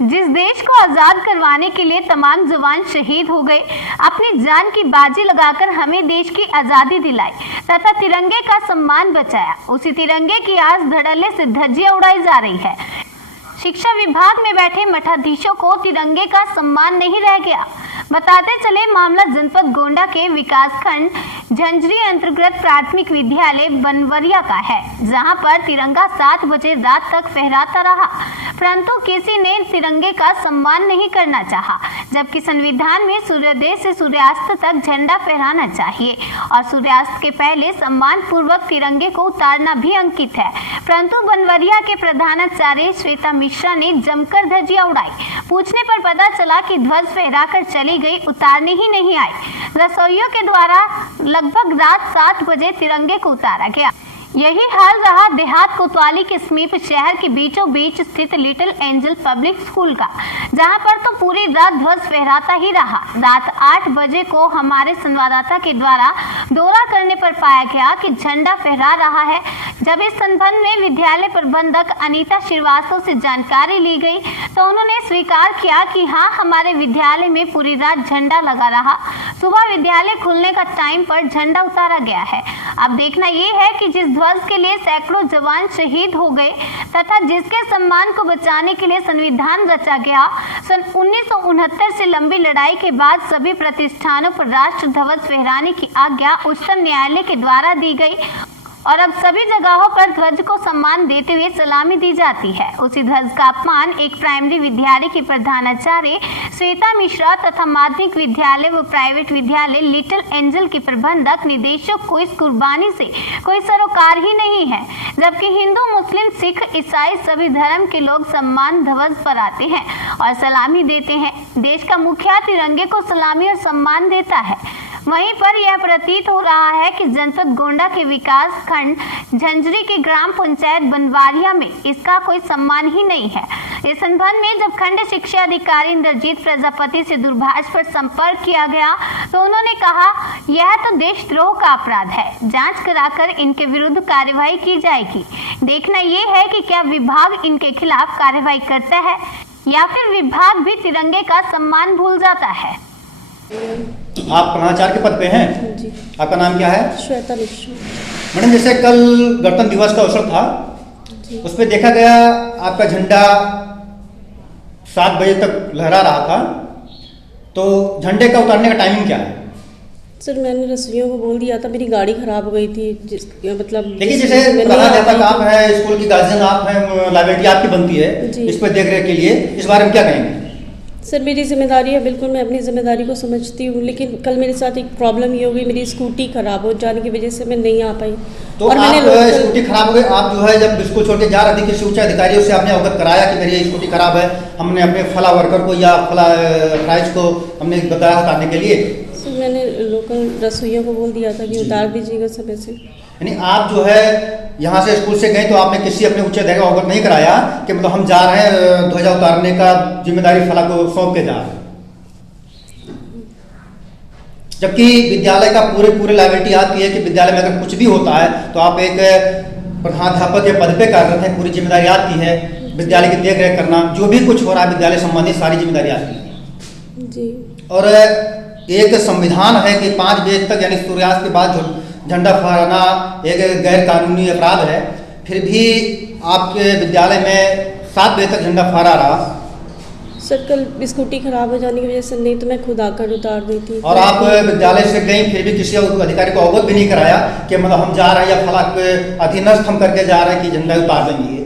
जिस देश को आजाद करवाने के लिए तमाम जवान शहीद हो गए, अपनी जान की बाजी लगाकर हमें देश की आजादी दिलाई तथा तिरंगे का सम्मान बचाया, उसी तिरंगे की आज धड़ल्ले से धज्जियां उड़ाई जा रही है। शिक्षा विभाग में बैठे मठाधीशों को तिरंगे का सम्मान नहीं रह गया। बताते चले मामला जनपद गोंडा के विकासखंड झंझरी अंतर्गत प्राथमिक विद्यालय बनवरिया का है, जहां पर तिरंगा 7 बजे रात तक फहराता रहा, परंतु किसी ने तिरंगे का सम्मान नहीं करना चाहा, जबकि संविधान में सूर्योदय से सूर्यास्त तक झंडा फहराना चाहिए और सूर्यास्त के पहले सम्मान पूर्वक तिरंगे को उतारना भी अंकित है। परंतु बनवरिया के प्रधानाचार्य श्वेता मिश्रा ने जमकर धज्जियां उड़ाई। पूछने पर पता चला कि ध्वज फहराकर चली गई, उतारने ही नहीं आई। रसोइयों के द्वारा लगभग रात 7 बजे तिरंगे को उतारा गया। यही हाल रहा देहात कोतवाली के समीप शहर के बीचों बीच स्थित लिटिल एंजल पब्लिक स्कूल का, जहां पर तो पूरी रात ध्वज फहराता ही रहा। रात 8 बजे को हमारे संवाददाता के द्वारा दौरा करने पर पाया गया कि झंडा फहरा रहा है। जब इस संबंध में विद्यालय प्रबंधक अनीता श्रीवास्तव से जानकारी ली गई तो उन्होंने स्वीकार किया कि हाँ, हमारे विद्यालय में पूरी रात झंडा लगा रहा। सुबह विद्यालय खुलने का टाइम पर झंडा उतारा गया है। अब देखना ये है कि जिस ध्वज के लिए सैकड़ों जवान शहीद हो गए तथा जिसके सम्मान को बचाने के लिए संविधान रचा गया, सन 1969 से लंबी लड़ाई के बाद सभी प्रतिष्ठानों पर राष्ट्र ध्वज फहराने की आज्ञा उच्चतम न्यायालय के द्वारा दी गई और अब सभी जगहों पर ध्वज को सम्मान देते हुए सलामी दी जाती है। उसी ध्वज का अपमान एक प्राइमरी विद्यालय की प्रधानाचार्य श्वेता मिश्रा तथा माध्यमिक विद्यालय व प्राइवेट विद्यालय लिटिल एंजल के प्रबंधक निदेशक को इस कुर्बानी से कोई सरोकार ही नहीं है, जबकि हिंदू, मुस्लिम, सिख, ईसाई सभी धर्म के लोग सम्मान ध्वज फहराते हैं और सलामी देते हैं। देश का मुखिया तिरंगे को सलामी और सम्मान देता है। वहीं पर यह प्रतीत हो रहा है कि जनपद गोंडा के विकास खंड झंझरी के ग्राम पंचायत बनवारिया में इसका कोई सम्मान ही नहीं है। इस संबंध में जब खंड शिक्षा अधिकारी इंद्रजीत प्रजापति से दूरभाष पर संपर्क किया गया तो उन्होंने कहा, यह तो देशद्रोह का अपराध है, जांच कराकर इनके विरुद्ध कार्यवाही की जाएगी। देखना ये है कि क्या विभाग इनके खिलाफ कार्यवाही करता है या फिर विभाग भी तिरंगे का सम्मान भूल जाता है। आप प्रधानाचार्य के पद पे हैं जी। आपका नाम क्या है? श्वेता मिश्रा। मैडम, जैसे कल गणतंत्र दिवस का अवसर था, उस पर देखा गया आपका झंडा 7 बजे तक लहरा रहा था, तो झंडे का उतारने का टाइमिंग क्या है? सर, मैंने रसोइयों को बोल दिया था, मेरी गाड़ी खराब हो गई थी, देखिए, जैसे प्रधानाध्यापक आप हैं, स्कूल की गार्जियन आप हैं, लाइबिलिटी आपकी बनती है इस पर देख रेख के लिए, इस बारे में क्या कहेंगे? सर, मेरी जिम्मेदारी है, बिल्कुल मैं अपनी जिम्मेदारी को समझती हूँ, लेकिन कल मेरे साथ एक प्रॉब्लम ये हो गई, मेरी स्कूटी खराब हो जाने की वजह से मैं नहीं आ पाई। तो और मैंने स्कूटी खराब हो गई, आप जो है जब स्कूल छोड़ के जा रहे थे, किसी उच्च अधिकारियों से आपने अवगत कराया कि मेरी स्कूटी खराब है, हमने अपने फला वर्कर को या फला प्राइज को हमने बताया उतारने के लिए? सर, मैंने लोकल रसोइयों को बोल दिया था कि उतार दीजिएगा समय से। यानी आप जो है यहाँ से स्कूल से गए तो आपने किसी अपने उच्च अधिकारी को अवगत नहीं कराया कि मतलब हम जा रहे हैं, ध्वजा उतारने का जिम्मेदारी फला को सौंप के जा रहे हैं, जबकि विद्यालय का पूरे लाइबिलिटी आती है कि विद्यालय में अगर कुछ भी होता है तो आप एक प्रधानाध्यापक के पद पे कार्यरत हैं, पूरी जिम्मेदारी आती है विद्यालय की देख रेख करना, जो भी कुछ हो रहा है विद्यालय संबंधित सारी जिम्मेदारी आती है जी। और एक संविधान है कि 5 बजे तक यानी सूर्यास्त के बाद झंडा फहराना एक गैर कानूनी अपराध है, फिर भी आपके विद्यालय में 7 बजे तक झंडा फहरा रहा। सर, कल स्कूटी खराब हो जाने की वजह से नहीं तो मैं खुद आकर उतार दी थी। और आप विद्यालय से गई फिर भी किसी अधिकारी को अवगत भी नहीं कराया कि मतलब हम जा रहे हैं या फला अधीनस्थ हम करके जा रहे हैं कि झंडा उतार देंगे?